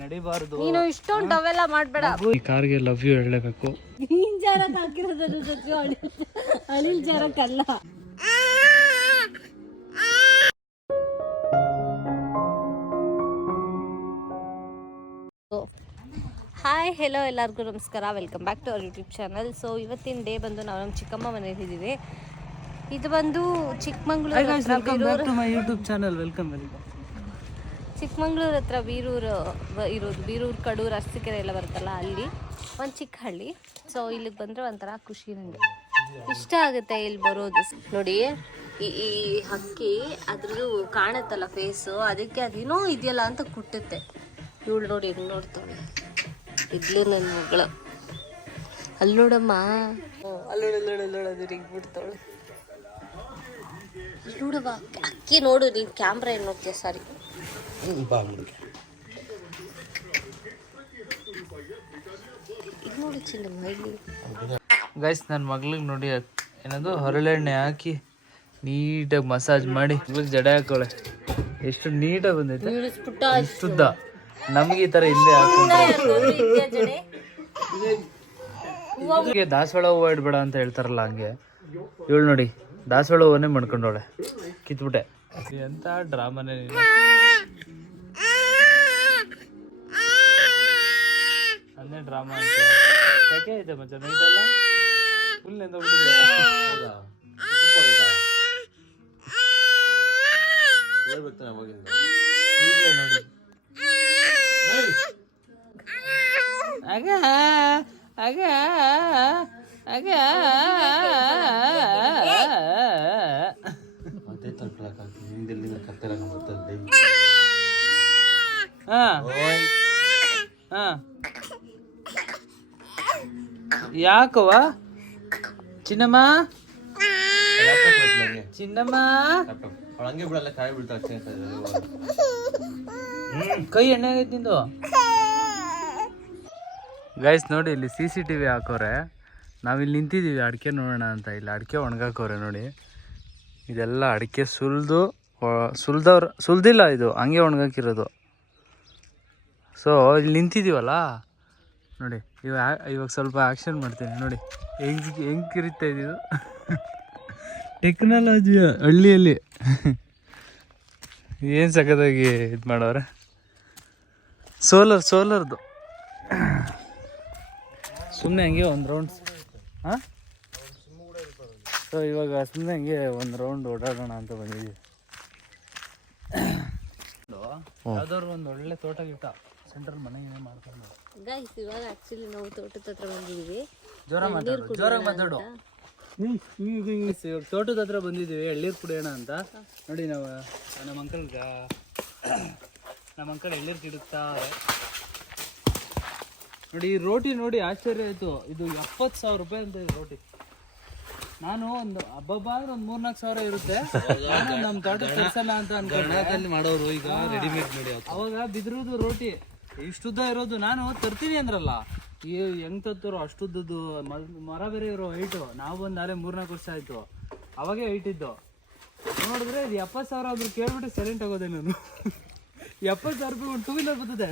ನಡಿಬಾರ್ದು. ನೀನು ಇಷ್ಟೊಂದು ಅವೆಲ್ಲ ಮಾಡ್ಬೇಡ. ಈ ಕಾರ್ಗೆ ಲವ್ ಯು ಹೇಳಬೇಕು. ನೀನ್ ಜಾರಕ್ ಹಾಕಿರೋದ್ರ ಜೊತೆ ಅಳಿಲ್ ಜಾರಕ್ಕಲ್ಲ. ಹಾಯ್ ಹೆಲೋ ಎಲ್ಲರಿಗೂ ನಮಸ್ಕಾರ, welcome back to our YouTube channel. So ಇವತ್ತಿನ ಡೇ ಬಂದು ನಾವು ನಮ್ಮ ಚಿಕ್ಕಮ್ಮ ಮನೇಲಿ ಇದ್ದೀವಿ. ಇದು ಬಂದು ಚಿಕ್ಕಮಂಗ್ಳೂರು ಹತ್ರ ಬೀರೂರು ಇರೋದು. ಬೀರೂರು, ಕಡೂರು, ಅರಸೀಕೆರೆ ಎಲ್ಲ ಬರುತ್ತಲ್ಲ, ಅಲ್ಲಿ ಒಂದು ಚಿಕ್ಕ ಹಳ್ಳಿ. ಸೊ ಇಲ್ಲಿಗೆ ಬಂದರೆ ಒಂಥರ ಖುಷಿ, ನನಗೆ ಇಷ್ಟ ಆಗುತ್ತೆ ಇಲ್ಲಿ ಬರೋದು. ನೋಡಿ ಈ ಹಕ್ಕಿ ಅದ್ರದ್ದು ಕಾಣುತ್ತಲ್ಲ ಫೇಸು, ಅದಕ್ಕೆ ಅದೇನೋ ಇದೆಯಲ್ಲ ಅಂತ ಕುಟ್ಟುತ್ತೆ. ಇವಳು ನೋಡಿ ಹೆಂಗೆ ನೋಡ್ತಾಳೆ, ಇದ್ಲು ನನ್ನ ಮಗಳು. ಅಲ್ಲಿ ನೋಡಮ್ಮ, ಅಲ್ಲೋಡೋದು ಬಿಡ್ತಾವಳು. ನೋಡವ ಅಕ್ಕಿ ನೋಡು, ನೀನು ಕ್ಯಾಮ್ರಾ ಏನು ನೋಡ್ತೀಯ? ಸಾರಿ, ಇದು ನೋಡಿ ಚಿನ್ನಮ್ಮ ಇಲ್ಲಿ. ಗೈಸ್, ನನ್ನ ಮಗ್ಳಿಗೆ ನೋಡಿ ಏನದು ಹರಳೆಣ್ಣೆ ಹಾಕಿ ನೀಟಾಗಿ ಮಸಾಜ್ ಮಾಡಿ ಜಡೆ ಹಾಕೋಳೆ. ಎಷ್ಟು ನೀಟಾಗಿ ಬಂದೈತೆ, ಇಷ್ಟುದ್ದ. ನಮ್ಗೆ ಈ ತರ ಹಿಂದೆ ಹಾಕಿ ದಾಸವಾಳ ಹೂವು ಇಡ್ಬೇಡ ಅಂತ ಹೇಳ್ತಾರಲ್ಲ, ಹಂಗೆ ಇವಳು ನೋಡಿ ದಾಸವಾಳ ಹೂವನ್ನೇ ಮಾಡ್ಕೊಂಡವಳೆ. ಕಿತ್ಬಿಟ್ಟೆ. ಎಂತ ಡ್ರಾಮಾನೇ. ಅದೇ ಡ್ರಾಮಾ ಅಂತ ಯಾಕೆ ಐತೆ ಮಚ್ಚ ನೈಟೆಲ್ಲ ಫುಲ್ ನೆಂದೋಗ್ಬಿಟ್ಟಿದೆ. ನೋಡಿ ಆಗ ಆಗ ಆಗ ಯಾಕವ ಚಿನ್ನಮ್ಮ ಚಿನ್ನಮ್ಮ ಹಂಗೆ ಬಿಡಲ್ಲ, ಕಾಯಿ ಬಿಡ್ತಾ ಕೈ ಎಣ್ಣೆ ಆಗೈತೆ ನಿಂದು. ಗೈಸ್ ನೋಡಿ, ಇಲ್ಲಿ CCTV ಹಾಕೋರೆ. ನಾವಿಲ್ಲಿ ನಿಂತಿದ್ದೀವಿ ಅಡಿಕೆ ನೋಡೋಣ ಅಂತ. ಇಲ್ಲಿ ಅಡಿಕೆ ಒಣಗಾಕೋರೆ ನೋಡಿ. ಇದೆಲ್ಲ ಅಡಿಕೆ ಸುಲ್ದಿಲ್ಲ, ಇದು ಹಂಗೆ ಒಣಗಾಕಿರೋದು. ಸೊ ಇಲ್ಲಿ ನಿಂತಿದ್ದೀವಲ್ಲ ನೋಡಿ, ಇವಾಗ ಸ್ವಲ್ಪ ಆ್ಯಕ್ಷನ್ ಮಾಡ್ತೀನಿ ನೋಡಿ. ಹೆಂಗೆ ಕಿರಿತಾ ಇದ್ದೀವಿ ಟೆಕ್ನಾಲಜಿ ಹಳ್ಳಿಯಲ್ಲಿ. ಏನು ಸಖತ್ತಾಗಿ ಇದು ಮಾಡೋರೆ. ಸೋಲರ್ದು ಸುಮ್ಮನೆ ಹಂಗೆ ಒಂದು ರೌಂಡ್. ಹಾಂ, ಸೊ ಇವಾಗ ಸುಮ್ಮನೆ ಹಂಗೆ ಒಂದು ರೌಂಡ್ ಓಡಾಡೋಣ ಅಂತ ಬಂದಿದ್ದೀವಿ. ಯಾವ್ದಾದ್ರು ಒಂದು ಒಳ್ಳೆ ತೋಟ ಗಿಟ್ಟ ಸೆಂಟ್ರಲ್ ಮನೆ ಮಾಡ್ಕೊಂಡು ಗೈಸ್, ಇವಾಗ ಆಕ್ಚುಲಿ ನಾವು ತೋಟದ ಹತ್ರ ಬಂದಿದ್ದೀವಿ. ಜೋರಾಗಿ ಮಾತಾಡು. ಇವಾಗ ತೋಟದ ಹತ್ರ ಬಂದಿದ್ದೀವಿ, ಎಳ್ಳೀರು ಕುಡಿಯೋಣ ಅಂತ. ನೋಡಿ, ನಾವು ನಮ್ಮ ಅಂಕಲ್ ಎಳ್ಳೀರು ಕಿಡುತ್ತಾರೆ ನೋಡಿ. ಈ ರೋಟಿ ನೋಡಿ ಆಶ್ಚರ್ಯ ಆಯಿತು. ಇದು 70,000 ರೂಪಾಯಿ ಅಂತ ಇದೆ ರೋಟಿ. ನಾನು ಒಂದು ಹಬ್ಬ ಅಂದ್ರೆ ಒಂದು 3-4 ಸಾವಿರ ಇರುತ್ತೆ. ನಮ್ಮ ತೋಟ ತರಿಸಲ್ಲ ಅಂತ ಅನ್ಕೊಂಡು ಮಾಡೋರು. ಈಗ ರೆಡಿಮೇಡ್ ನೋಡಿ, ಅವಾಗ ಬಿದ್ರದ್ದು ರೋಟಿ ಇಷ್ಟುದ್ದ ಇರೋದು. ನಾನು ತರ್ತೀನಿ ಅಂದ್ರಲ್ಲ, ಹೆಂಗ್ ತತ್ತರು ಅಷ್ಟುದ್ದದ್ದು. ಮರ ಬೇರೆ ಇರೋ ಹೈಟು. ನಾವು ಒಂದು 3-4 ವರ್ಷ ಆಯಿತು, ಅವಾಗೇ ಹೈಟ್ ಇದ್ದು. ನೋಡಿದ್ರೆ ಇದು 70,000 ಆದ್ರೂ ಕೇಳ್ಬಿಟ್ಟು ಸೈಲೆಂಟ್ ಆಗೋದೆ ನಾನು. 70,000 ರೂಪಾಯಿ ಒಂದು 2 ವೀಲರ್ ಬರ್ತದೆ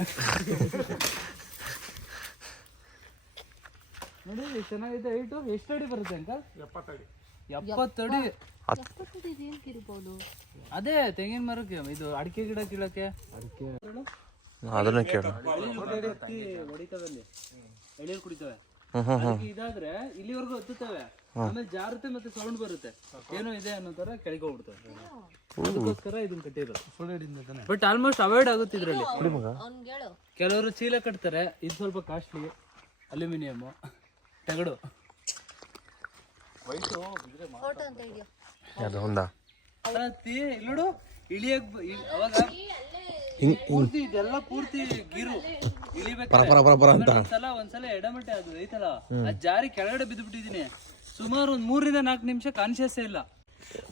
ನೋಡಿ. ಚೆನ್ನಾಗಿದೆ ಹೈಟು. ಎಷ್ಟು ಅಡಿ ಬರುತ್ತೆ ಅಂಕಲ್? 70 ಅಡಿ. ಅದೇ ತೆಂಗಿನ ಮರಕ್ಕೆ, ಇದು ಅಡಿಕೆ ಗಿಡ ಕೀಳಕ್ಕೆ. ಅದನ್ನ ಕೇಳು. ಹೊಡಿತವಲ್ಲಿ ಎಳೀರು ಕುಡಿತವೆ. ಇದಾದ್ರೆ ಇಲ್ಲಿವರೆಗೂ ಹತ್ತುತ್ತವೆ, ಆಮೇಲೆ ಜಾರುತ್ತೆ, ಮತ್ತೆ ಸೌಂಡ್ ಬರುತ್ತೆ. ಏನೋ ಇದೆ ಅನ್ನೋ ತರ ಕೆಳಗೆ ಹೋಗ್ಬಿಡ್ತವೆ. ಅದಕ್ಕೋಸ್ಕರ ಇದನ್ನ ಕಟ್ಟಿರೋದು. ಬಟ್ ಆಲ್ಮೋಸ್ಟ್ ಅವಾಯ್ಡ್ ಆಗುತ್ತೆ ಇದ್ರಲ್ಲಿ. ಕೆಲವರು ಚೀಲ ಕಟ್ತಾರೆ, ಇದು ಸ್ವಲ್ಪ ಕಾಸ್ಟ್ಲಿ. ಅಲ್ಯೂಮಿನಿಯಮ್ ತಗಡು. ನೋಡು ಇಳಿಯಕ್ ಅವಾಗ ಪೂರ್ತಿ ಇದೆಲ್ಲ ಪೂರ್ತಿ ಗಿರು ಇಳಿಬೇಕಂತ ಒಂದ್ಸಲ ಎಡಮಟ್ಟೆ ಅದು ಐತಲ್ಲ, ಅದ್ ಜಾರಿ ಕೆಳಗಡೆ ಬಿದ್ದು ಬಿಟ್ಟಿದೀನಿ. ಸುಮಾರು ಒಂದ್ 3-4 ನಿಮಿಷ ಕಾನ್ಶಿಯಸ್ ಇಲ್ಲ.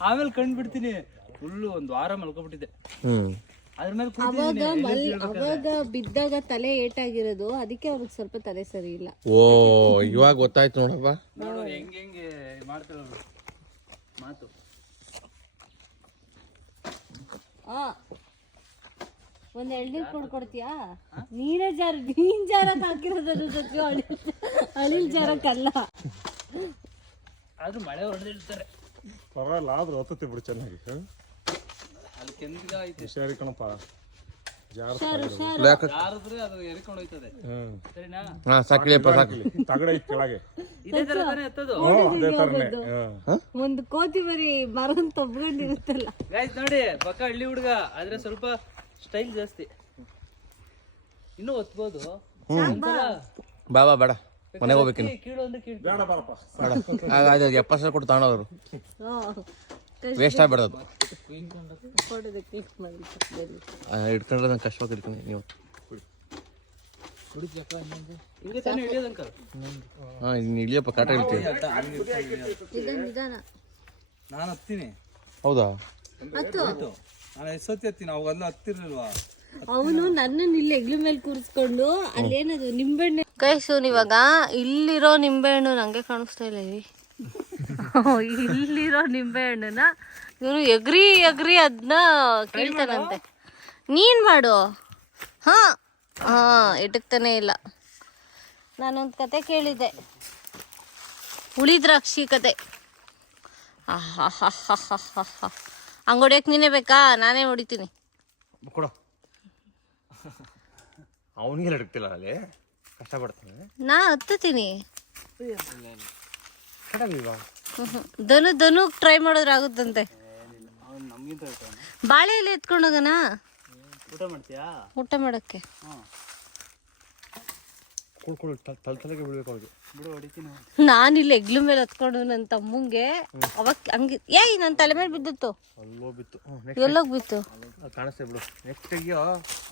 ಆಮೇಲೆ ಕಂಡ್ಬಿಡ್ತೀನಿ, ಫುಲ್ಲು ಒಂದು ವಾರ ಮಲ್ಕೊಬಿಟ್ಟಿದೆ. ಅದ್ರ ಮೇಲೆ ಅವಾಗ ಬಿದ್ದಾಗ ತಲೆ ಏಟಾಗಿರೋದು, ಅದಕ್ಕೆ ಅವ್ರಿಗೆ ಸ್ವಲ್ಪ ತಲೆ ಸರಿ ಇಲ್ಲ. ಓ, ಇವಾಗ ಗೊತ್ತಾಯ್ತು ನೋಡಪ್ಪ. ನೋಡು ಹೆಂಗೆ ಮಾಡ್ತಿರೋದು ಮಾತು. ಒಂದ್ ಎಳ್ನೀರ್ ಕೊಡ್ತೀಯಾ? ನೀನೇ ನೀನ್ ಜಾರಕ್ ಹಾಕಿರೋದ್ರ ಜೊತೆ ಅಳಿಲ್ ಜಾರಕ್ಕಲ್ಲ. ಆದ್ರೂ ಮಳೆ ಹೊಡೆದಿರ್ತಾರೆ. ಪರವಾಗಿಲ್ಲ, ಆದ್ರೂ ಹೊತ್ತತಿ ಬಿಡು ಚೆನ್ನಾಗಿ. ಅಲ್ಲಿ ಕೆಂದಿಗ ಐತೆ. ಹುಷಾರಿ ಕಣಪ್ಪ, ಜಾರಿದ್ರೆ ಅದು ಎರ್ಕೊಂಡು ಹೋಯ್ತದೆ. ಸರಿನಾ? ಹಾ ಸಾಕಿಲಿಯಪ್ಪ ಸಾಕಲಿ. ತಗಡ ಐತಿ ಕೆಳಗೆ. ಇದೇ ತರ ತಾನೇ ಎತ್ತದು. ಅದೇ ತರನೇ. ಒಂದು ಕೋತಿ ಬರೀ ಮರನ್ ತೊಬ್ಕೊಂಡಿರುತ್ತಲ್ಲ. ಗಾಯ್ಸ್ ನೋಡಿ, ಪಕ್ಕ ಹಳ್ಳಿ ಹುಡುಗ ಆದ್ರೆ ಸ್ವಲ್ಪ ಸ್ಟೈಲ್ ಜಾಸ್ತಿ. ಇನ್ನೂ ಒತ್ಬೋದು. ಬಾ ಬಾ ಬೇಡ, ಮನೆಗೆ ಹೋಗ್ಬೇಕಿನ್ನು. ಕೀಳು ಅಂದ್ರೆ ಕೀಳು. ಬೇಡ ಬಾರಪ್ಪ. ಬೇಡ, 70 ಕೊಟ್ಟು ತಗೊಂಡೋರು ವೇಸ್ಟ್ ಆಗ್ಬಿಡೋದು. ಇಟ್ಕೊಂಡ್ರೆ ನಂಗೆ ಕಷ್ಟವಾಗಿ ಇಟ್ಕೊಂಡು ನೀವು. ಹಿಂಗೆ ತಾನೇ ಹಿಡಿಯೋದು ಅಂಕಲ್. ಹಾಂ ಇನ್ನು ಇಳಿಯಪ್ಪ, ಕಾಟ ಇಳ್ತೀವಿ. ನಾನು ಹತ್ತೀನಿ. ಹೌದಾ? ನಾನು ಎಷ್ಟೊತ್ತಿ ಹತ್ತೀನಿ, ಅವೆಲ್ಲ ಹತ್ತಿರ್ಲಿಲ್ವಾ? ಅವನು ನನ್ನನ್ನು ಇಲ್ಲಿ ಹೆಗ್ಲ ಮೇಲೆ ಕೂರಿಸ್ಕೊಂಡು ಅಲ್ಲೇನದು ನಿಂಬೆಹಣ್ಣು ಕೈಸು. ಇವಾಗ ಇಲ್ಲಿರೋ ನಿಂಬೆಹಣ್ಣು ನಂಗೆ ಕಾಣಿಸ್ತಾ ಇಲ್ಲ. ಇಲ್ಲಿರೋ ನಿಂಬೆಹಣ್ಣನ್ನ ಇವನು ಎಗ್ರಿ ಅದನ್ನ ಕೀಳ್ತಾನಂತೆ. ನೀನ್ ಮಾಡು. ಹಾ ಇಟಕ್ತಾನೆ ಇಲ್ಲ. ನಾನೊಂದು ಕತೆ ಕೇಳಿದ್ದೆ, ಹುಳಿ ದ್ರಾಕ್ಷಿ ಕತೆ. ಹಂಗೆ ಹೊಡಿಯಕ್ಕೆ ನೀನೇ ಬೇಕಾ? ನಾನೇ ಹೊಡಿತೀನಿ. ಕೊಡ, ಅವನಿಗೆ ಹಿಡ್ತಿಲ್ಲ, ಅಲ್ಲಿ ಕಷ್ಟಪಡ್ತಾನೆ. ನಾ ಹತ್ತೀನಿ. ಕಡಲ್ವಾ? ಧನು ಟ್ರೈ ಮಾಡಿದ್ರೆ ಆಗುತ್ತಂತೆ. ಬಾಳೆ ಎಲೆ ಎತ್ಕೊಂಡೋಗಣ ಊಟ ಮಾಡ್ತೀಯಾ? ಊಟ ಮಾಡಕ್ಕೆ. ತಲೆಗೆ ಬಿಡ್ಬೇಕು ಅವ್ರಿಗೆ. ಬಿಡು, ಹೊಡಿತೀನಿ. ನಾನಿಲ್ಲಿ ಹೆಗ್ಲು ಮೇಲೆ ಹತ್ಕೊಂಡು ನನ್ನ ತಮ್ಮಂಗೆ ಅವಾಗ ಹಂಗೆ ಏಯ್ ನನ್ನ ತಲೆ ಮೇಲೆ ಬಿದ್ದಿತ್ತು. ಅಲ್ಲೋ ಬಿತ್ತು. ಎಲ್ಲೋಗಿ ಬಿತ್ತು ಕಾಣಿಸ್ತೇ ಬಿಡು. ನೆಕ್ಸ್ಟ್ ತೆಗಿಯೋ.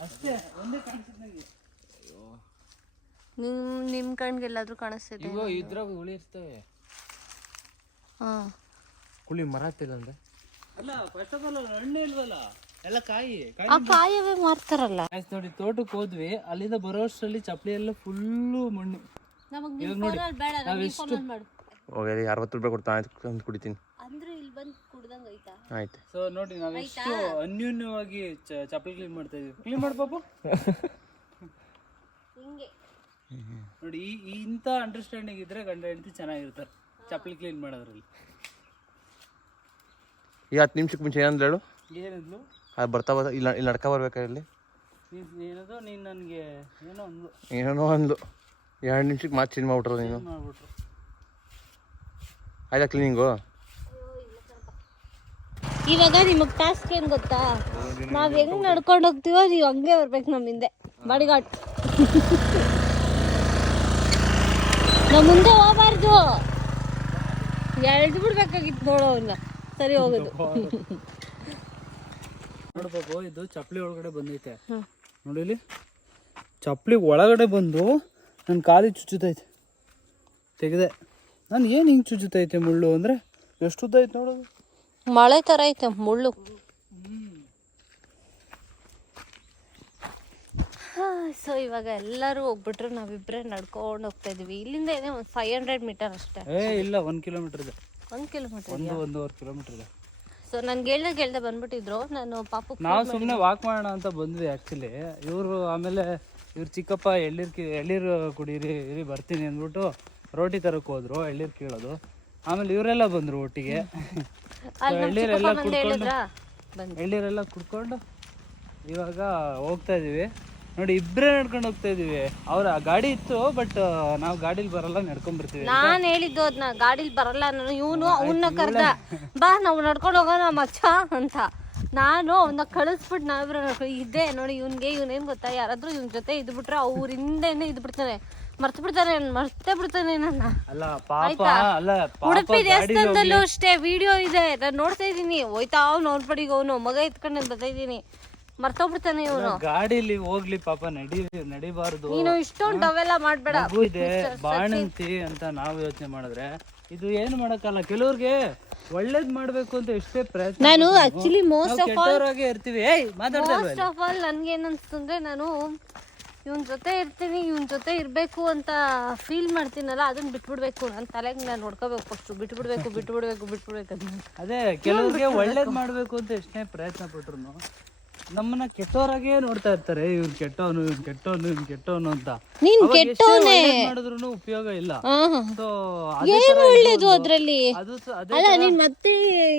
ಅಷ್ಟೇ, ಒಂದೇ ಕಾಣಿಸಿದ್ದಂಗೆ. ನಿಮ್ಮ ಕಣ್ಗೆಲ್ಲಾದ್ರೂ ಕಾಣಿಸ್ತಿದೆ? ಇದ್ರಾಗ ಹುಳಿ ಇರ್ತವೆ. ಹಾಂ, ಕುಳಿ ಮರ ಹತ್ತಿಲ್ಲ ಅಂದ್ರೆ ಅಲ್ಲ, ಫಸ್ಟ್ ಆಫ್ ಆಲ್ ಹಣ್ಣೆ ಇಲ್ವಲ್ಲ, ಎಲ್ಲ ಕಾಯಿ. ಆ ಕಾಯವೇ ಮಾರ್ತಾರಲ್ಲ. ನೋಡಿ, ತೋಟಕ್ಕೆ ಹೋದ್ವಿ, ಅಲ್ಲಿಂದ ಬರೋ ಅಷ್ಟರಲ್ಲಿ ಚಪ್ಪಲಿ ಎಲ್ಲ ಫುಲ್ಲು ಮಣ್ಣು. ಹೋಗಿ 60 ರೂಪಾಯಿ ಕೊಡ್ತಾ ಅಂತ ಕುಡಿತೀನಿ. ಅಂದ್ರೆ ಇಲ್ಲಿ ಬಂದು ಕುಡ್ದಂಗ ಐತಾ? ಆಯ್ತು. ಸೊ ನೋಡಿ, ನಾವೆಷ್ಟು ಅನ್ಯೂನ್ಯವಾಗಿ ಚಪ್ಪಲಿ ಕ್ಲೀನ್ ಮಾಡ್ತಾ ಇದೀವಿ. ಕ್ಲೀನ್ ಮಾಡಿ ಪಾಪು. ಹಿಂಗೆ ನೋಡಿ, ಇಂಥ ಅಂಡರ್ಸ್ಟ್ಯಾಂಡಿಂಗ್ ಇದ್ರೆ ಗಂಡ ಹೆಂಡತಿ ಚೆನ್ನಾಗಿರ್ತಾರೆ ಚಪ್ಪಲಿ ಕ್ಲೀನ್ ಮಾಡೋದ್ರಲ್ಲಿ. ಈ 10 ನಿಮಿಷಕ್ಕೆ ಮುಂಚೆ ಏನಂದ್ರೆ ಹೇಳು. ಏನಿದ್ಲು? ಅದು ಬರ್ತಾ ಇಲ್ಲಿ ನಡ್ಕ ಬರ್ಬೇಕಾ ಇಲ್ಲಿ? ಏನದು, ನೀನು ನನಗೆ ಏನೋ ಅಂದ್ಲು. ಏನೋ ಅಂದ್ಲು. 2 ನಿಮಿಷಕ್ಕೆ ಮಾತು ಚೇಂಜ್ ಮಾಡ್ಬಿಟ್ರು ನೀನು. ಮಾಡ್ಬಿಟ್ರು. ಆಯ್ತಾ ಕ್ಲೀನಿಂಗು? ಇವಾಗ ನಿಮಗೆ ಟಾಸ್ಕ್ ಏನು ಗೊತ್ತಾ? ನಾವು ಹೆಂಗ್ ನಡ್ಕೊಂಡು ಹೋಗ್ತೀವೋ ನೀವು ಹಂಗೆ ಬರ್ಬೇಕು ನಮ್ಮ ಹಿಂದೆ. ಬಾಡಿಗಾಟ್ ನಮ್ಮ ಮುಂದೆ ಹೋಗ್ಬಾರ್ದು, ಎಳ್ದು ಬಿಡ್ಬೇಕಾಗಿತ್ತು ನೋಡೋ ಅವನ್ನ. ಸರಿ ಹೋಗೋದು. ನೋಡ್ಬೇಕು, ಇದು ಚಪ್ಪಲಿ ಒಳಗಡೆ ಬಂದೈತೆ ನೋಡಿ. ಇಲ್ಲಿ ಚಪ್ಪಲಿ ಒಳಗಡೆ ಬಂದು ನನ್ನ ಕಾಲಿಗೆ ಚುಚ್ಚುತ್ತೈತೆ. ತೆಗೆದೆ ನಾನು, ಏನು ಹಿಂಗೆ ಚುಚ್ಚುತ್ತೈತೆ ಮುಳ್ಳು ಅಂದರೆ ಎಷ್ಟು ಉದ್ದ ಐತೆ ನೋಡೋದು. ಮಳೆ ಥರ ಐತೆ ಮುಳ್ಳು. ಸೊ ಇವಾಗ ಎಲ್ಲರೂ ಹೋಗ್ಬಿಟ್ರು, ನಾವಿಬ್ಬರೇ ನಡ್ಕೊಂಡು ಹೋಗ್ತಾ ಇದೀವಿ. ಇಲ್ಲಿಂದ ಏನೇ ಒಂದು 500 ಮೀಟರ್ ಅಷ್ಟೇ. ಇಲ್ಲ, 1 ಕಿಲೋಮೀಟರ್ ಇದೆ. 1 ಕಿಲೋಮೀಟರ್, 1.5 ಕಿಲೋಮೀಟರ್ ಇದೆ. ಸೊ ನನ್ಗೆ ಹೇಳ್ದೆ ಬಂದ್ಬಿಟ್ಟಿದ್ರು. ನಾನು ಪಾಪು ನಾವು ಸುಮ್ಮನೆ ವಾಕ್ ಮಾಡೋಣ ಅಂತ ಬಂದ್ವಿ ಆ್ಯಕ್ಚುಲಿ. ಇವರು ಆಮೇಲೆ ಇವ್ರು ಚಿಕ್ಕಪ್ಪ ಎಳ್ಳೀರು ಕುಡೀರಿ ಬರ್ತೀನಿ ಅಂದ್ಬಿಟ್ಟು ರೋಟಿ ತರಕ್ಕೆ ಹೋದ್ರು, ಎಳ್ಳೀರು ಕೇಳೋದು. ಆಮೇಲೆ ಇವರೆಲ್ಲ ಬಂದರು ಒಟ್ಟಿಗೆ. ಎಳ್ಳೀರೆಲ್ಲ ಕುಡ್ಕೊಂಡು ಇವಾಗ ಹೋಗ್ತಾ ಇದೀವಿ ನೋಡಿ. ಇಬ್ಬರೇ ನಡ್ಕೊಂಡು ಹೋಗ್ತಾ ಇದೀವಿ. ಅವ್ರ ಗಾಡಿ ಇತ್ತು, ಬಟ್ ನಾವು ಗಾಡಿಲಿ ಬರಲ್ಲ, ನಡ್ಕೊಂಡ್ ಬರ್ತೀವಿ. ನಾನು ಹೇಳಿದ್ದು ಅದನ್ನ, ಗಾಡಿಲಿ ಬರಲ್ಲ ನಾನು. ಇವನು ಅವನ್ನ ಕರ್ದ, ಬಾ ನಾವು ನಡ್ಕೊಂಡು ಹೋಗೋಣ ಮಚ್ಚ ಅಂತ. ನಾನು ಅವನ್ನ ಕಳಿಸ್ಬಿಟ್ಟು ನಾವಿಬ್ರು ಇದ್ದೆ ನೋಡಿ. ಇವನೇನು ಗೊತ್ತಾ, ಯಾರಾದ್ರೂ ಇವನ್ ಜೊತೆ ಇದ್ಬಿಟ್ರೆ ಅವ್ರಿಂದೇನೆ ಇದ್ಬಿಡ್ತಾನೆ, ಮರ್ತೇ ಬಿಡ್ತಾನೆ ನನ್ನ. ಉಡುಪಿ ದೇವಸ್ಥಾನದಲ್ಲೂ ಅಷ್ಟೇ ವಿಡಿಯೋ ಇದೆ, ನಾನು ನೋಡ್ತಾ ಇದೀನಿ. ಹೋಯ್ತಾ ಅವ್ನು ಅವ್ನ ಪಡಿಗೆ ಅವನು ಮಗ ಎತ್ಕೊಂಡು ಬರ್ತಾ ಇದೀನಿ, ಮರ್ತೋಗ್ಬಿಡ್ತಾನೆ ಇವನು. ಗಾಡಿಲಿ ಹೋಗ್ಲಿ ಪಾಪ, ನಡಿಬಾರ್ದು. ನೀನು ಇಷ್ಟೊಂದು ಅವೆಲ್ಲ ಮಾಡ್ಬೇಡ. ಇದೆ ಬಾಣಂತಿ ಅಂತ ನಾವು ಯೋಚನೆ ಮಾಡಿದ್ರೆ ಇದು ಏನು ಮಾಡಕ್ಕಲ್ಲ. ಕೆಲವ್ರಿಗೆ ಒಳ್ಳೇದ್ ಮಾಡ್ಬೇಕು ಅಂತ ಎಷ್ಟೇ ಪ್ರಯತ್ನ. ನಾನು ಆಕ್ಚುಲಿ ಮೋಸ್ಟ್ ಆಫ್ ಇರ್ತೀವಿ. ನನ್ಗೆ ಏನನ್ಸ್ತಂದ್ರೆ, ನಾನು ಇವನ್ ಜೊತೆ ಇರ್ತೀನಿ, ಇವನ್ ಜೊತೆ ಇರ್ಬೇಕು ಅಂತ ಫೀಲ್ ಮಾಡ್ತೀನಲ್ಲ, ಅದನ್ನ ಬಿಟ್ಬಿಡ್ಬೇಕು. ನನ್ನ ತಲೆಗೆ ನಾನು ನೋಡ್ಕೋಬೇಕು ಫಸ್ಟ್. ಬಿಟ್ಬಿಡ್ಬೇಕು ಅಂತ. ಅದೇ ಕೆಲವ್ರಿಗೆ ಒಳ್ಳೇದ್ ಮಾಡ್ಬೇಕು ಅಂತ ಎಷ್ಟೇ ಪ್ರಯತ್ನ ಪಟ್ರು ನಮ್ಮನ್ನ ಕೆಟ್ಟವರಾಗೇ ನೋಡ್ತಾ ಇರ್ತಾರೆ, ಇವ್ನು ಕೆಟ್ಟವನು ಇವ್ನು ಕೆಟ್ಟವನು ಇವ್ನು ಕೆಟ್ಟವನು ಅಂತ. ನೀನ್ ಕೆಟ್ಟವನೇ ಮಾಡಿದ್ರು ಉಪಯೋಗ ಇಲ್ಲ. ಸೊ ಏನು ಒಳ್ಳೇದು ಅದ್ರಲ್ಲಿ? ಅದು ಅಲ್ಲ ನೀನ್ ಮತ್ತೆ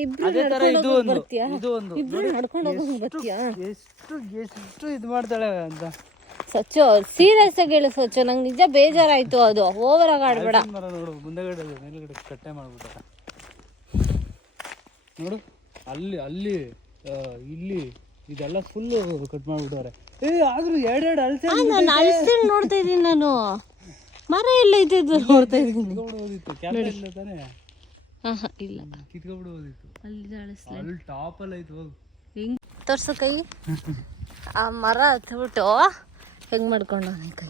ಇಬ್ರು ಅದೇ ತರ ಇದು ಒಂದು ಇದು ಒಂದು ಇಬ್ರು ನಡ್ಕೊಂಡು ಹೋಗೋದು ಬರ್ತೀಯಾ? ಎಷ್ಟು ಇದು ಮಾಡ್ತಾಳೆ ಅಂತ. ಸಚ್ಚು ಸೀರಿಯಸ್ ಆಗಿ ಹೇಳು ಸಚ್ಚು, ನಂಗೆ ನಿಜ ಬೇಜಾರಾಯ್ತು. ಅದು ಓವರ್ ಆಗಿ ಆಡ್ಬೇಡ. ಮರ ನೋಡು ಮುಂದೆಗಡೆ ಮೇಲ್ಗಡೆ ಕಟ್ಟೆ ಮಾಡ್ಬಿಟ್ಟಾರೆ ನೋಡು, ಅಲ್ಲಿ ಅಲ್ಲಿ ಇಲ್ಲಿ ಇದೆಲ್ಲ ಫುಲ್ ಕಟ್ ಮಾಡ್ಬಿಟ್ಟವ್ರೆ. ಆದ್ರೂ ಎರಡೆರಡು ಅಳಸೆ ನಾನು ಅಳಸೆ ನೋಡ್ತಾ ಇದೀನಿ, ನಾನು ಮರ ಎಲ್ಲ ಇದ್ದಿದ್ದು ನೋಡ್ತಾ ಇದೀನಿ. ಹೋದಿತ್ತು ಕ್ಯಾಮ್ರಾ ಇಲ್ಲ ತಾನೆ, ಇಲ್ಲ ಕಿತ್ಕೊಂಡ್ಬಿಡ್ಬೋದಿತ್ತು. ಅಲ್ಲಿ ಅಲ್ಲಿ ಟಾಪ್ ಅಲ್ಲಿ ಐತೆ ಹೋಗು. ಹಿಂಗ್ ತೋರ್ಸು ಕೈ. ಆ ಮರ ಹತ್ಬಿಟ್ಟು ಹೆಂಗ್ ಮಾಡ್ಕೊಂಡು ಕೈ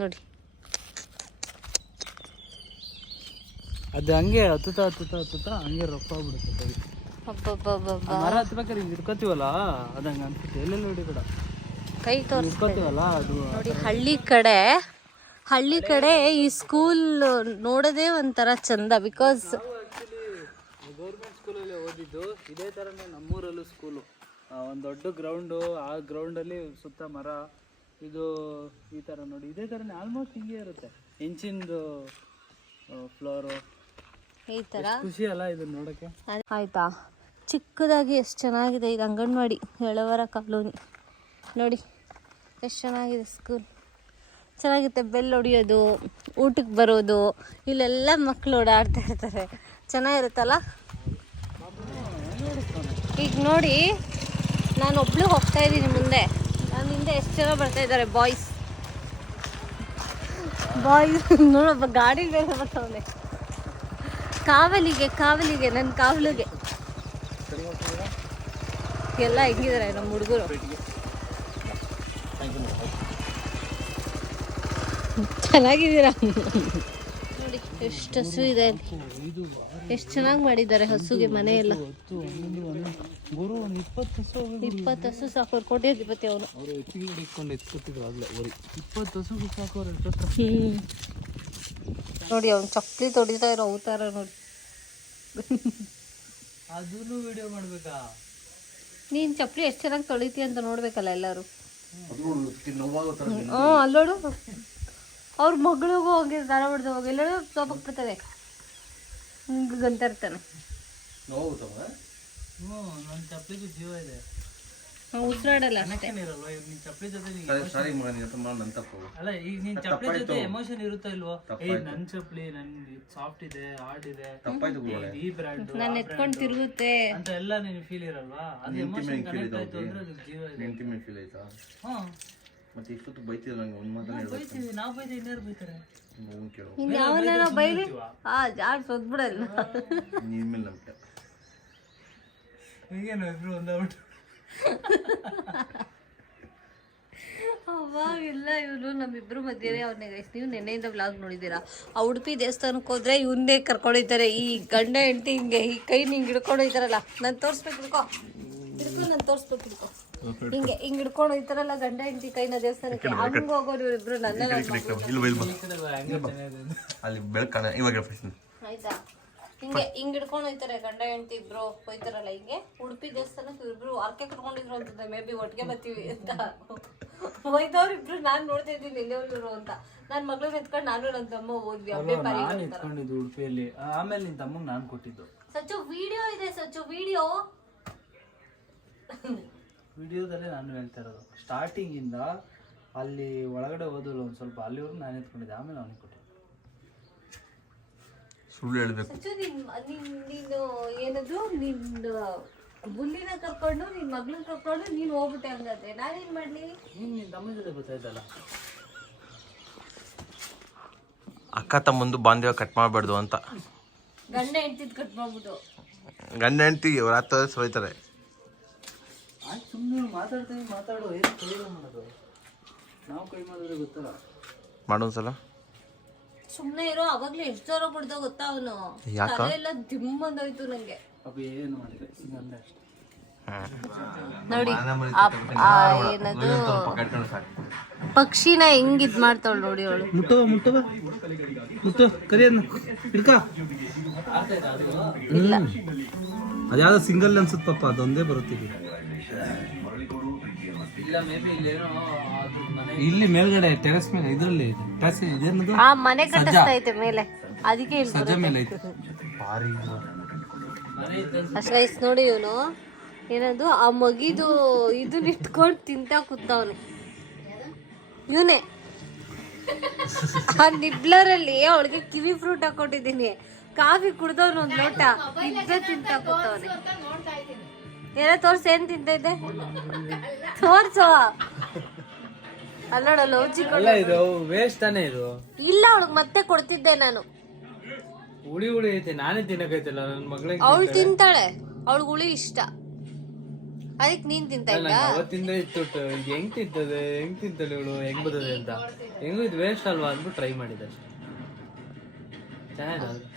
ನೋಡಿ. ಅದು ಹಂಗೆ ಹತ್ತುತ್ತಾ ಹಂಗೆ ರೊಕ್ಕ ಆಗ್ಬಿಡುತ್ತೆ ಕೈ. ಮರ ಹತ್ಬೇಕಾದ್ರೆ ಹಿಂಗೆ ಹಿಡ್ಕೋತೀವಲ್ಲ ಅದು ಹಂಗೆ ಅನ್ಸುತ್ತೆ. ಎಲ್ಲೆಲ್ಲ ಹೊಡಿಬೇಡ, ಕೈ ತೋರ್ಸ್ ಹಿಡ್ಕೋತೀವಲ್ಲ ಅದು. ನೋಡಿ ಹಳ್ಳಿ ಕಡೆ ಈ ಸ್ಕೂಲ್ ನೋಡೋದೇ ಒಂಥರ ಚಂದ. ಬಿಕಾಸ್ ಗೌರ್ಮೆಂಟ್ ಸ್ಕೂಲಲ್ಲಿ ಓದಿದ್ದು ಇದೇ ಥರನೇ. ನಮ್ಮೂರಲ್ಲೂ ಸ್ಕೂಲು ಒಂದು ದೊಡ್ಡ ಗ್ರೌಂಡು, ಆ ಗ್ರೌಂಡಲ್ಲಿ ಸುತ್ತ ಮರ, ಇದು ಈ ಥರ ನೋಡಿ ಇದೇ ಥರನೇ ಆಲ್ಮೋಸ್ಟ್ ಹಿಂಗೆ ಇರುತ್ತೆ. ಹೆಂಚಿಂದು ಫ್ಲೋರು ಈ ಥರ ಖುಷಿ ಅಲ್ಲ ಇದನ್ನ ನೋಡೋಕ್ಕೆ. ಆಯ್ತಾ, ಚಿಕ್ಕದಾಗಿ ಎಷ್ಟು ಚೆನ್ನಾಗಿದೆ ಇದು. ಅಂಗನವಾಡಿ ಎಳವರ ಕಾಲೋನಿ ನೋಡಿ ಎಷ್ಟು ಚೆನ್ನಾಗಿದೆ. ಸ್ಕೂಲ್ ಚೆನ್ನಾಗಿರುತ್ತೆ. ಬೆಲ್ ಹೊಡಿಯೋದು, ಊಟಕ್ಕೆ ಬರೋದು, ಇಲ್ಲೆಲ್ಲ ಮಕ್ಕಳು ಓಡಾಡ್ತಾ ಇರ್ತಾರೆ. ಚೆನ್ನಾಗಿರುತ್ತಲ್ಲ. ಈಗ ನೋಡಿ ನಾನು ಒಬ್ಳು ಹೋಗ್ತಾ ಇದ್ದೀನಿ ಮುಂದೆ, ನನ್ನ ಹಿಂದೆ ಎಷ್ಟು ಜನ ಬರ್ತಾ ಇದ್ದಾರೆ ಬಾಯ್ಸ್ ನೋಡಪ್ಪ, ಗಾಡಿ ಬೇರೆ ಬರ್ತಾವನೆ. ಕಾವಲಿಗೆ ನನ್ನ ಕಾವಲಿಗೆ ಎಲ್ಲ ಹೆಂಗಿದ್ದಾರೆ ನಮ್ಮ ಹುಡುಗರು. ಚೆನ್ನಾಗಿದ್ದೀರಾ ನೋಡಿ, ಎಷ್ಟು ಹಸು ಇದೆ, ಎಷ್ಟು ಚೆನ್ನಾಗಿ ಮಾಡಿದ್ದಾರೆ ಹಸುಗೆ ಮನೆ ಎಲ್ಲ. 20 ಹಸು ಸಾಕು. ಕೋಟ್ಯಾಧಿಪತಿ ಅವನು. 20 ಹಸುಗೆ ಸಾಕು. ನೋಡಿ ಅವ್ನು ಚಪ್ಪಲಿ ತೊಡಿತಾ ಇರೋ ಅವತಾರ ನೋಡಿ. ಅದನ್ನು ವಿಡಿಯೋ ಮಾಡ್ಬೇಕಾ? ನೀನ್ ಚಪ್ಪಲಿ ಎಷ್ಟು ಚೆನ್ನಾಗಿ ತೊಳಿತಿ ಅಂತ ನೋಡ್ಬೇಕಲ್ಲ ಎಲ್ಲರೂ. ಅಲ್ಲೋಡು, ಅವ್ರ ಮಗಳಿಗೂ ಹೋಗಿ ದಾರ ಹೊಡೆದು ಹೋಗಿ ಎಲ್ಲರೂ ಸೋಪಾಕ್ಬಿಡ್ತದೆ, ಹಿಂಗೆ ಗಂತ ಇರ್ತಾನೆ. ನನ್ನ ಚಪ್ಪಲಿಗೂ ಜೀವ ಇದೆ, ಉಸಿರಾಡಲ್ಲ ಅಷ್ಟೇ. ಚಪ್ಪಲಿ ಜೊತೆ ಅಲ್ಲ, ಈಗ ನೀನ್ ಚಪ್ಪಲಿ ಜೊತೆ ಎಮೋಷನ್ ಇರುತ್ತಾ ಇಲ್ವೋ? ನನ್ ಚಪ್ಪಲಿ ನನ್ ಸಾಫ್ಟ್ ಇದೆ, ಹಾರ್ಡ್ ಇದೆ, ಈ ಬ್ರ್ಯಾಂಡ್ ನಾನು ಎತ್ಕೊಂಡು ತಿರುಗುತ್ತೆ ಅಂತ ಎಲ್ಲ ನೀನ್ ಫೀಲ್ ಇರಲ್ವಾ? ಅದು ಎಮೋಷನ್ ಕನೆಕ್ಟ್ ಆಯ್ತು ಅಂದ್ರೆ ಅದು ಜೀವ ಇದೆ. ಮತ್ತೆ ಇಷ್ಟೊತ್ತು ಬೈತಿಲ್ಲ ನಂಗೆ ಒಂದು ಮಾತನ್ನ ಬೈತೀವಿ ನಾವು, ಬೈತೀವಿ ಇನ್ಯಾರು ಬೈತಾರೆ? ಯಾವನ ಬೈಲಿ ಜಾಡ್ ಸೊದ್ಬಿಡಲ್ಲ. ನಿನ್ ಮೇಲೆ ನಂಬಿಕೆ ಈಗೇನು ಇಬ್ರು ಒಂದಾಗ್ಬಿಟ್ಟು ಅವಾಗಿಲ್ಲ ಇವನು ನಮ್ಮಿಬ್ರು ಮಧ್ಯೆ ಅವ್ರನ್ನೇ. ಗೈಸ್ ನೀವು ನೆನ್ನೆಯಿಂದ ವ್ಲಾಗ್ ನೋಡಿದ್ದೀರಾ. ಆ ಉಡುಪಿ ದೇವಸ್ಥಾನಕ್ಕೆ ಹೋದ್ರೆ ಇವನ್ನೇ ಕರ್ಕೊಂಡೋಯ್ತಾರೆ. ಈ ಗಂಡ ಹೆಂಡತಿ ಹಿಂಗೆ ಈ ಕೈ ಹಿಂಗೆ ಹಿಡ್ಕೊಂಡು ಹೋಯ್ತಾರಲ್ಲ, ನಾನು ತೋರಿಸ್ಬೇಕು, ನಾನು ತೋರಿಸ್ಬೇಕು, ಹಿಂಗೆ ಹಿಂಗೆ ಹಿಡ್ಕೊಂಡು ಹೋಯ್ತಾರಲ್ಲ ಗಂಡ ಹೆಂಡತಿ ಕೈನ ದೇವಸ್ಥಾನಕ್ಕೆ, ಹಂಗೆ ಹೋಗೋರು ಇಬ್ರು. ನನ್ನ ಅಲ್ಲಿ ಬೆಳಕಾನ ಇವಾಗ ಆಯ್ತಾ, ಹಿಂಗೆ ಹಿಂಗೆ ಹಿಡ್ಕೊಂಡು ಹೋಯ್ತಾರೆ ಗಂಡ ಹೆಂಡತಿ ಇಬ್ರು ಹೋಯ್ತಾರಲ್ಲ ಹಿಂಗೆ. ಉಡುಪಿ ದೇವಸ್ಥಾನಕ್ಕೆ ಇಬ್ರು ಆರ್ಕೆ ಕರ್ಕೊಂಡಿದ್ರು ಅಂತಂದೆ, ಮೇ ಬಿ ಒಟ್ಟಿಗೆ ಬರ್ತೀವಿ ಅಂತ ಹೋಯ್ತವ್ರು ಇಬ್ರು. ನಾನು ನೋಡ್ತಾ ಇದ್ದೀನಿ ಎಲ್ಲೆವ್ರು ಅಂತ. ನನ್ನ ಮಗಳನ್ನ ಎತ್ಕೊಂಡು ನಾನು ನನ್ನ ತಮ್ಮ ಹೋದ್ವಿ. ನಾನು ಎತ್ಕೊಂಡಿದ್ದು ಉಡುಪಿಯಲ್ಲಿ, ಆಮೇಲೆ ನಿನ್ ತಮ್ಮಂಗೆ ನಾನು ಕೊಟ್ಟಿದ್ದು. ಸಚ್ಚು ವಿಡಿಯೋ ಇದೆ, ಸಚ್ಚು ವಿಡಿಯೋದಲ್ಲೇ ನಾನು ಹೇಳ್ತಾ ಇರೋದು. ಸ್ಟಾರ್ಟಿಂಗ್ ಇಂದ ಅಲ್ಲಿ ಒಳಗಡೆ ಹೋದಲ್ಲ ಒಂದು ಸ್ವಲ್ಪ, ಅಲ್ಲಿವರೆಗೂ ನಾನು ಎತ್ಕೊಂಡಿದ್ದೆ, ಆಮೇಲೆ ಅವನಿಗೆ ಕೊಟ್ಟಿದ್ದೆ. ಸುಳ್ಳು ಹೇಳ್ಬೇಕು. ಸಚ್ಚು ನೀನು ಏನದು, ನಿನ್ನ ಬುಲ್ಲಿನ ಕರ್ಕೊಂಡು ನಿನ್ ಮಗಳನ್ನ ಕರ್ಕೊಂಡು ನೀನ್ ಹೋಗ್ಬಿಟ್ಟೆ ಹಂಗಾದ್ರೆ ನಾನೇನ್ ಮಾಡ್ಲಿ? ನಿನ್ ತಮ್ಮ ಜೊತೆ ಗೊತ್ತಾಯ್ತಲ್ಲ. ಅಕ್ಕ ತಮ್ಮಂದು ಬಾಂಧವ್ಯ ಕಟ್ ಮಾಡಬಾರ್ದು ಅಂತ ಗಂಡ ಹೆಂಡ್ತಿದ್ ಕಟ್ ಮಾಡ್ಬಿಟ್ಟು ಗಂಡ ಹೆಂಡ್ತಿ ಅವ್ರ ಹತ್ತು ವರ್ಷ ಹೋಯ್ತಾರೆ. ಆಯ್ತು ಸುಮ್ಮನೆ ಮಾತಾಡ್ತೀನಿ, ಮಾತಾಡು. ಏನು ಕೈ ಮಾಡೋದು? ನಾವು ಕೈ ಮಾಡಿದ್ರೆ ಗೊತ್ತಲ್ಲ. ಮಾಡೋನ್ಸಲ ಸುಮ್ಮನೆ ಇರೋ. ಅವಾಗ್ಲೇ ಎಷ್ಟು ಜೋರ ಬಿಡ್ದ ಗೊತ್ತಾ ಅವನು, ತಲೆ ಎಲ್ಲ ದಿಮ್ ಬಂದೋಯ್ತು ನಂಗೆ. ಅಪ್ಪ ಏನು ಮಾಡಿದೆ ಹಿಂಗಂದೆ ಅಷ್ಟೇ. ನೋಡಿ ಏನದು ಪಕ್ಷಿನ ಹೆಂಗ್ ಇದ್ ಮಾಡ್ತಾವಳು ನೋಡಿ ಅವಳು. ಮುಟ್ಟು ಕರಿಯನ್ನ ಹಿಡ್ಕ. ಇಲ್ಲ ಅದ್ಯಾವ್ದೋ ಸಿಂಗಲ್ ಅನ್ಸುತ್ತಪ್ಪ, ಅದೊಂದೇ ಬರುತ್ತೀವಿ. ಇಲ್ಲ ಮೇ ಬಿ ಇಲ್ಲೇನೋ ಅದು ಮನೆ ಇಲ್ಲಿ ಮೇಲ್ಗಡೆ ಟೆರೆಸ್ ಮೇಲೆ ಇದ್ರಲ್ಲಿ ಪ್ಯಾಸೇಜ್ ಇದೇನದು ಆ ಮನೆ ಕಟ್ಟಿಸ್ತಾ ಐತೆ ಮೇಲೆ, ಅದಕ್ಕೆ ಇಲ್ಲಿ ಸಜ್ಜ ಮೇಲೆ ಐತೆ ಭಾರಿ ಮನೆ ಇತ್ತು ಅಷ್ಟು ನೋಡಿ ಇವನು ಏನದು ಆ ಮಗಿದು ಇದನ್ನ ಇಟ್ಕೊಂಡು ತಿಂತಾ ಕೂತವನೆ ಇವನೇ. ಆ ನಿಬ್ಲರಲ್ಲಿ ಅವಳಿಗೆ ಕಿವಿ ಫ್ರೂಟ್ ಹಾಕೊಟ್ಟಿದ್ದೀನಿ, ಕಾಫಿ ಕುಡ್ದವನು ಒಂದ್ ಲೋಟ ಇದ್ದೇ ತಿಂತಾ ಕೂತವನೆ. ಏನೋ ತೋರ್ಸ, ಏನ್ ತಿಂತೈತೆ ತೋರ್ಸೋ. ಅಲ್ಲೋಡ ಅಲ್ಲ ಇದು ವೇಸ್ಟ್ ತಾನೇ ಇದು. ಇಲ್ಲ ಅವಳಿಗೆ ಮತ್ತೆ ಕೊಡ್ತಿದ್ದೆ ನಾನು. ಹುಳಿ ಹುಳಿ ಐತೆ, ನಾನೇ ತಿನ್ನಕೈತಿಲ್ಲ ನನ್ನ ಮಗಳಿಗೆ. ಅವಳು ತಿಂತಾಳೆ, ಅವಳಿಗೆ ಹುಳಿ ಇಷ್ಟ, ಅದಕ್ಕೆ ನೀನ್ ತಿಂತ ಇದ್ದ. ಅವತ್ತಿಂದ ಇತ್ತು ಈಗ ಹೆಂಗ್ ತಿಂತದೆ, ಹೆಂಗ್ ತಿಂತಾಳೆ ಇವಳು, ಹೆಂಗ್ ಬರ್ತದೆ ಅಂತ. ಹೆಂಗು ಇದು ವೇಸ್ಟ್ ಅಲ್ವಾ ಅಂದ್ಬಿಟ್ಟು ಟ್ರೈ ಮಾಡಿದೆ ಅಷ್ಟೇ. ಚೆನ್ನಾಗಿದೆ.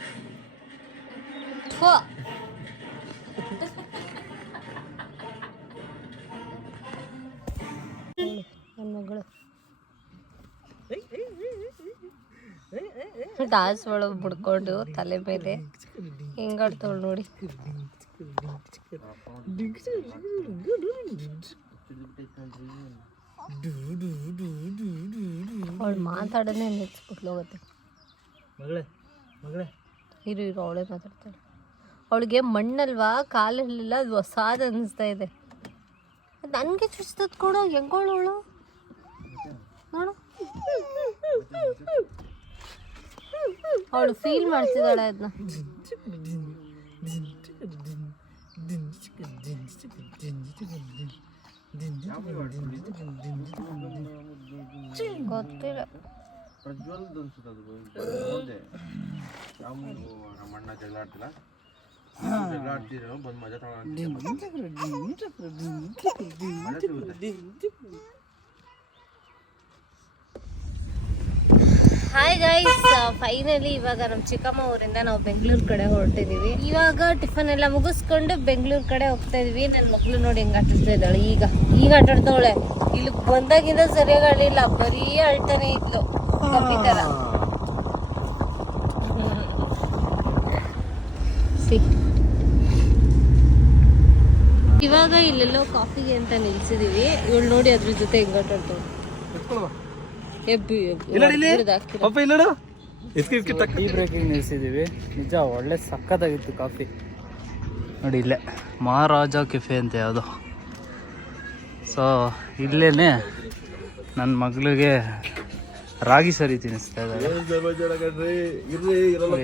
ನನ್ನ ಮಗಳು ಡಾನ್ಸ್ ಒಳಗೆ ಬಿಡ್ಕೊಂಡು ತಲೆ ಮೇಲೆ ಹೆಂಗಾಡ್ತವಳು ನೋಡಿ. ಅವಳು ಮಾತಾಡೋದೇ ನಿಲ್ಸ್ಬಿಟ್ಲು ಹೋಗುತ್ತೆ. ಇರು ಅವಳೇ ಮಾತಾಡ್ತಾಳೆ. ಅವಳಿಗೆ ಮಣ್ಣಲ್ವಾ ಕಾಲಲ್ಲೆಲ್ಲ ಅದು ಹೊಸಾದ ಅನಿಸ್ತಾ ಇದೆ. ನನಗೆ ಚುಚ್ತದ ಕೊಡು, ಹೆಂಗೋಳವಳು ನೋಡು. ಅವಳು ಫೀಲ್ ಮಾಡ್ತಿದ್ದಾಳೆ ಅದನ್ನ. ಗೊತ್ತಿಲ್ಲ. ಹಾಯ್ ಗೈಸ್, ಫೈನಲಿ ಇವಾಗ ನಮ್ಮ ಚಿಕ್ಕಮ್ಮ ಊರಿಂದ ನಾವು ಬೆಂಗಳೂರು ಕಡೆ ಹೊರಟಿದೀವಿ. ಇವಾಗ ಟಿಫನ್ ಎಲ್ಲ ಮುಗಿಸ್ಕೊಂಡು ಬೆಂಗಳೂರು ಕಡೆ ಹೋಗ್ತಾ ಇದೀವಿ. ನನ್ನ ಮಗಳು ನೋಡಿ ಹೆಂಗ್ ಆಟಾಡ್ತಾ ಇದ್ದಾಳೆ. ಈಗ ಆಟಾಡ್ತಾವಳೆ. ಇಲ್ಲಿ ಬಂದಾಗಿಂದ ಸರಿಯಾಗಿ ಆಡಲಿಲ್ಲ, ಬರೀ ಅಳ್ತಾನೆ ಇದ್ಲು ಕಮ್ಮಿ ತರ. ಇವಾಗ ಇಲ್ಲೆಲ್ಲೋ ಕಾಫಿಗೆ ಅಂತ ನಿಲ್ಸಿದೀವಿ. ಇವಳು ನೋಡಿ ಅದ್ರ ಜೊತೆ ಹೆಂಗ್ ಆಟಾಡ್ತಾಳೆ. Tea breaking ನಿಲ್ಸಿದೀವಿ. ನಿಜ ಒಳ್ಳೆ ಸಕ್ಕತ್ತಾಗಿತ್ತು ಕಾಫಿ. ನೋಡಿ ಇಲ್ಲೇ ಮಹಾರಾಜ ಕೆಫೆ ಅಂತ ಯಾವುದು. ಸೊ ಇಲ್ಲೇನೆ ನನ್ನ ಮಗಳಿಗೆ ರಾಗಿ ಸರಿ ತಿನ್ನಿಸ್ತಾ ಇದ್ದಾರೆ.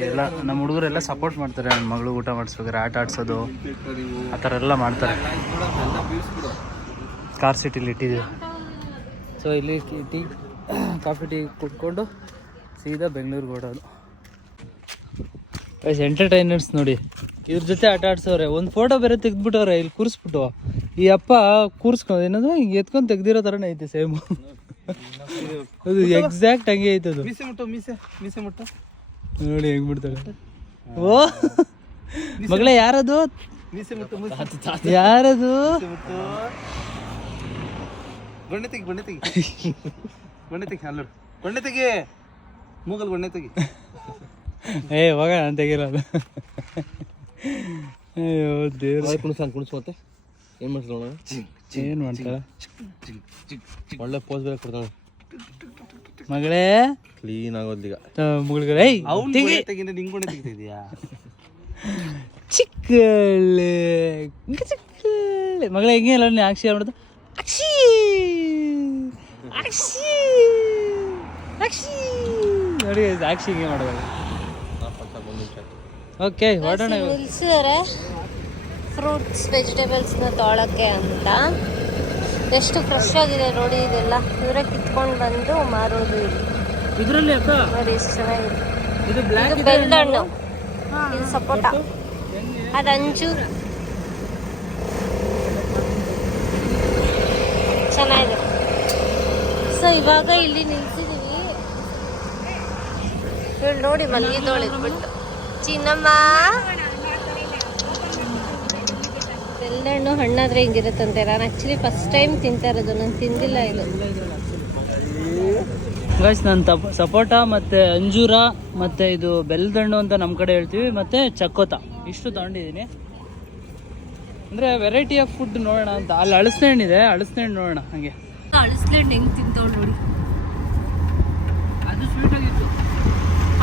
ಎಲ್ಲ ನಮ್ಮ ಹುಡುಗರೆಲ್ಲ ಸಪೋರ್ಟ್ ಮಾಡ್ತಾರೆ. ನನ್ನ ಮಗಳು ಊಟ ಮಾಡಿಸ್ಬೇಕಾದ್ರೆ ಆಟ ಆಡ್ಸೋದು ಆ ಥರ ಎಲ್ಲ ಮಾಡ್ತಾರೆ. ಕಾರ್ ಸಿಟಿಲಿ ಇಟ್ಟಿದ್ದೀವಿ. ಸೊ ಇಲ್ಲಿ ಕಾಫಿ ಟೀ ಕುಡ್ಕೊಂಡು ಸೀದಾ ಬೆಂಗಳೂರಿಗೆ ಹೊರಡೋದು. ಎಂಟರ್ಟೈನರ್ಸ್ ನೋಡಿ ಇದ್ರ ಜೊತೆ ಆಟ ಆಡ್ಸವ್ರೆ. ಒಂದು ಫೋಟೋ ಬೇರೆ ತೆಗೆದ್ಬಿಟ್ಟವ್ರೆ ಇಲ್ಲಿ ಕೂರಿಸ್ಬಿಟ್ಟು. ಈ ಅಪ್ಪ ಕೂರಿಸ್ಕೊಂಡು ಏನದು ಹಿಂಗೆ ಎತ್ಕೊಂಡು ತೆಗ್ದಿರೋ ಥರನೇ ಐತೆ ಸೇಮ್. ಅದು ಎಕ್ಸಾಕ್ಟ್ ಹಂಗೆ ಐತೆ ಅದು. ಮೀಸೆ ಮುಟ್ಟು ನೋಡಿ ಹೆಂಗ್ ಬಿಡ್ತಾಳೆ. ಓ ಮಗಳೇ ಯಾರದು, ಯಾರದು? ಮೂಗಲ್ ಗೊಣ್ಣೆ ತೆಗಿ. ಏ ಹೋಗ ನಾನು ತೆಗಿರೋದು. ಅಯ್ಯೋ ದೇವ್ರ. ಕುಣಿಸ್ಮತ್ತೆ ಏನು ಮಾಡ್ತಾಳೆ, ಏನು ಮಾಡ್ತಾಳೆ? ಒಳ್ಳೆ ಪೋಸ್ ಬೇರೆ ಕೊಡ್ತಾಳೆ ಮಗಳೇ. ಕ್ಲೀನ್ ಆಗೋದ್ಲೀಗ ಮುಗುಳ್ಗಳೇ ನಿಂಗೆ ಗೊಣ್ಣೆ ತೆಗಿತಿದ್ಯಾ? ಚಿಕ್ಕಳ್ಳೆ ಚಿಕ್ಕಳ್ಳೆ ಮಗಳೇ ಹೆಂಗೆ ಎಲ್ಲ ನೀ ಅಕ್ಷಿ ಮಾಡೋದು. ಅಕ್ಷಿ ಅಕ್ಷಿ ಅಕ್ಷಿ ನೋಡಿ ಅಕ್ಷಿ ಹಿಂಗೆ ಮಾಡೋದು. ಓಕೆ ಹೊರಡೋಣ. ನಿಲ್ಸಿದಾರೆ ಫ್ರೂಟ್ಸ್ ವೆಜಿಟೇಬಲ್ಸ್ನ ತೊಗೊಳಕ್ಕೆ ಅಂತ. ಎಷ್ಟು ಫ್ರೆಶ್ ಆಗಿದೆ ನೋಡಿ. ಇದೆಲ್ಲ ಇವರೇ ಕಿತ್ಕೊಂಡು ಬಂದು ಮಾರೋದು ಇಲ್ಲಿ. ಇದರಲ್ಲಿ ಅಕ್ಕ ನೋಡಿ ಎಷ್ಟು ಚೆನ್ನಾಗಿದೆ. ಇದು ಬ್ಲ್ಯಾಕ್, ಇದು ಬೆಲ್ಲಣ್ಣು, ಇದು ಸಪೋಟ, ಅದು ಅಂಜೂರು. ಚೆನ್ನಾಗಿದೆ. ಸೊ ಇವಾಗ ಇಲ್ಲಿ ನಿಲ್ಸಿದೀವಿ. ಇವಳು ನೋಡಿ ಮಲ್ಲಿಗೆದೋಳು ಇದ್ಬಿಟ್ಟು. ಚಿನ್ನಮ್ಮ ಬೆಲ್ಲಣ್ಣು ಹಣ್ಣಾದ್ರೆ ಹಿಂಗಿರುತ್ತಂತೆ. ನಾನು ಆ್ಯಕ್ಚುಲಿ ಫಸ್ಟ್ ಟೈಮ್ ತಿಂತಾ ಇರೋದು, ನಾನು ತಿಂದಿಲ್ಲ ಇದು. ಗೈಸ್ ನಾನು ಸಪೋಟ ಮತ್ತು ಅಂಜೂರ ಮತ್ತು ಇದು ಬೆಲ್ಲದಣ್ಣು ಅಂತ ನಮ್ಮ ಕಡೆ ಹೇಳ್ತೀವಿ, ಮತ್ತು ಚಕ್ಕೋತ ಇಷ್ಟು ತಗೊಂಡಿದ್ದೀನಿ. ಅಂದರೆ ವೆರೈಟಿ ಆಫ್ ಫುಡ್ ನೋಡೋಣ ಅಂತ. ಅಲ್ಲಿ ಹಳಸೆ ಹಣ್ಣಿದೆ, ಹಳಸೆ ಹಣ್ಣು ನೋಡೋಣ ಹಾಗೆ. ಹಳಸೆ ಹಣ್ಣು ಹೆಂಗೆ ತಿಂತವಳು ನೋಡಿ. ಅದು ಸ್ವೀಟ್ ಆಗಿತ್ತು.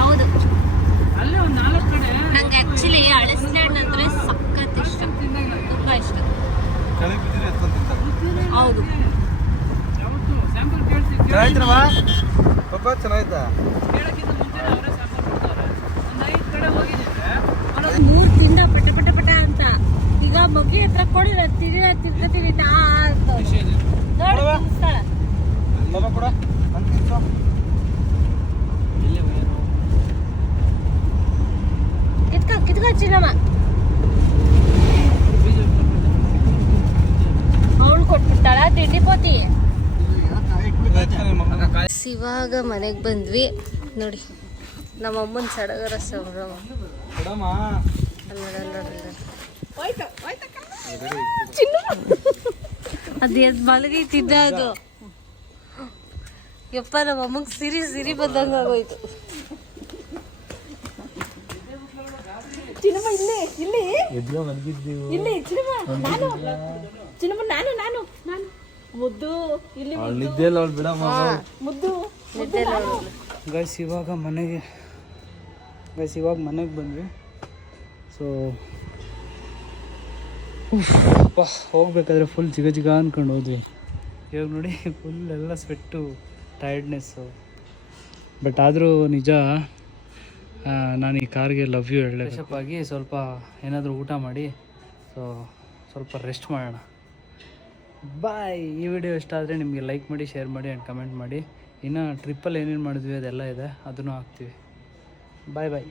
ಹೌದು, ಅಲ್ಲೇ ಒಂದು 4 ಕಡೆ. ನಂಗೆ ಆ್ಯಕ್ಚುಲಿ ಹಳಸೆ ಹಣ್ಣು ಅಂದರೆ ಸಖತ್ ಇಷ್ಟ, ತುಂಬ ಇಷ್ಟ. ಹೌದು, ಸ್ಯಾಂಪಲ್ ಕೇಳಿಸಿ ಚೆನ್ನಾಗಿತ್ತಾ? ಕೇಳೋಕ್ಕಿಂತ ಮುಂಚೆನೇ ಅವರೇ ಸ್ಯಾಂಪಲ್ ಕೊಡ್ತಾರೆ. ಒಂದು 5 ಕಡೆ ಹೋಗಿದ್ದೆ. 3 ತಿಂದ ಪಟ ಪಟ ಪಟ ಅಂತ. ಈಗ ಮಗಿ ಹತ್ರ ಕೊಡಿ ತಿರ್ಗತೀನಿ ನಾ ಅಂತ ಕಿತ್ಕ ಚಿನ್ನಮ್ಮ ಅವಳು ಕೊಟ್ಬಿಡ್ತಾಳ ತಿಂಡಿ ಪೋತಿ. ಇವಾಗ ಮನೆಗೆ ಬಂದ್ವಿ ನೋಡಿ, ನಮ್ಮ ಅಮ್ಮನ ಸಡಗರ ಸಂಭ್ರಮ. ಅದೇ ಮಲಗೈತಿದ್ದ ಅದು. ಯಪ್ಪ, ನಮ್ಮ ಅಮ್ಮಂಗೆ ಸಿರಿ ಬಂದಂಗ ಆಗೋಯ್ತು. ಚಿನ್ನಮ್ಮ ಇಲ್ಲಿ ಚಿನ್ನಮ್ಮ ನಾನು ಮುದ್ದು ಇಲ್ಲಿ ಮುದ್ದು ಗೈಸ್ ಇವಾಗ ಮನೆಗೆ ಬಂದ್ವಿ. ಸೊ ಹೋಗ್ಬೇಕಾದ್ರೆ ಫುಲ್ ಜಿಗ ಅಂದ್ಕೊಂಡು ಹೋದ್ವಿ. ಇವಾಗ ನೋಡಿ ಫುಲ್ ಎಲ್ಲ ಸ್ವೆಟ್ಟು, ಟೈರ್ಡ್ನೆಸ್ಸು. ಬಟ್ ಆದರೂ ನಿಜ, ನಾನು ಈ ಕಾರ್ಗೆ ಲವ್ ಯು ಹೇಳಲೇ. ಫ್ರೆಶಪ್ ಆಗಿ ಸ್ವಲ್ಪ ಏನಾದರೂ ಊಟ ಮಾಡಿ ಸ್ವಲ್ಪ ರೆಸ್ಟ್ ಮಾಡೋಣ. ಬಾಯ್. ಈ ವಿಡಿಯೋ ಇಷ್ಟ ಆದರೆ ನಿಮಗೆ ಲೈಕ್ ಮಾಡಿ, ಶೇರ್ ಮಾಡಿ ಆ್ಯಂಡ್ ಕಮೆಂಟ್ ಮಾಡಿ. ಇನ್ನು ಟ್ರಿಪ್ಪಲ್ಲಿ ಏನೇನು ಮಾಡಿದ್ವಿ ಅದೆಲ್ಲ ಇದೆ, ಅದನ್ನು ಹಾಕ್ತೀವಿ. ಬಾಯ್.